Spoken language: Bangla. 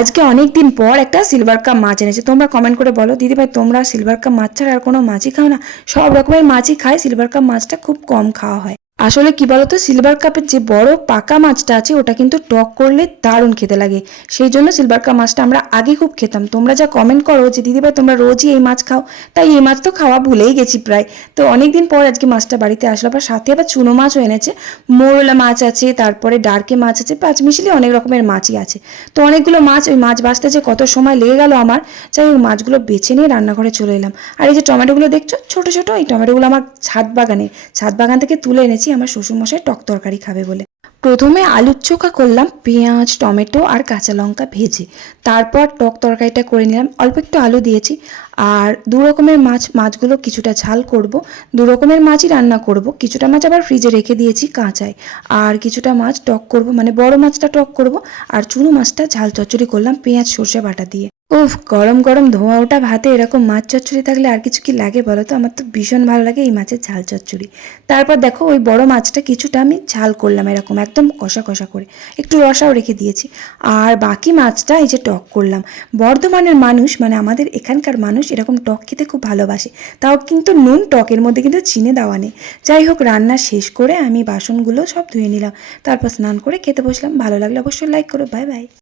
আজকে অনেক দিন পর একটা সিলভার কাপ মাছ এনেছে। তোমরা কমেন্ট করে বলো দিদিভাই তোমরা সিলভার কাপ মাছ ছাড়া আর কোনো মাছই খাও না? সব রকমের মাছই খায়, সিলভার কাপ মাছটা খুব কম খাওয়া হয়। আসলে কি বলতো, সিলভার কাপের যে বড় পাকা মাছটা আছে ওটা কিন্তু টক করলে দারুণ খেতে লাগে। সেই জন্য সিলভার কাপ মাছটা আমরা আগে খুব খেতাম। তোমরা যা কমেন্ট করো যে দিদিভাই তোমরা রোজই এই মাছ খাও, তাই এই মাছ তো খাওয়া ভুলেই গেছি প্রায়। তো অনেকদিন পর আজকে মাছটা বাড়িতে আসলো, আবার সাথে আবার চুনো মাছও এনেছে। মোরলা মাছ আছে, তারপরে ডারকে মাছ আছে, পাঁচ মিশালি অনেক রকমের মাছই আছে। তো অনেকগুলো মাছ, ওই মাছ বাছতে যে কত সময় লেগে গেল আমার। যাই হোক মাছগুলো বেছে নিয়ে রান্নাঘরে চলে এলাম। আর এই যে টমেটোগুলো দেখছো ছোট ছোট, এই টমেটোগুলো আমার ছাদ বাগান থেকে তুলে এনেছি আমার শ্বশুরমশাই টক তরকারি খাবে বলে। প্রথমে আলুর চোখা করলাম পেঁয়াজ টমেটো আর কাঁচা লঙ্কা ভেজে। তারপর টক তরকারিটা করে নিলাম, অল্প একটু আলু দিয়েছি। আর দু রকমের মাছগুলো কিছুটা ঝাল করব। দু রকমের মাছই রান্না করব, কিছুটা মাছ আবার ফ্রিজে রেখে দিয়েছি কাঁচায়। আর কিছুটা মাছ টক করব, মানে বড় মাছটা টক করব। আর চুনো মাছটা ঝাল চচ্চড়ি করলাম পেঁয়াজ সর্ষে বাটা দিয়ে। উফ, গরম গরম ধোঁয়া ওঠা ভাতে এরকম মাছ চচ্চড়ি থাকলে আর কিছু কি লাগে বলো তো? আমার তো ভীষণ ভালো লাগে এই মাছের ঝাল চচ্চড়ি। তারপর দেখো ওই বড় মাছটা কিছুটা আমি ঝাল করলাম এরকম একদম কষা কষা করে, একটু রসাও রেখে দিয়েছি। আর বাকি মাছটা এই যে টক করলাম। বর্ধমানের মানুষ, মানে আমাদের এখানকার মানুষ এরকম টক খেতে খুব ভালোবাসে। তাও কিন্তু নুন টকের মধ্যে কিন্তু চিনি দেওয়া নেই। যাই হোক রান্না শেষ করে আমি বাসনগুলো সব ধুয়ে নিলাম, তারপর স্নান করে খেতে বসলাম। ভালো লাগলে অবশ্যই লাইক করো। Bye bye.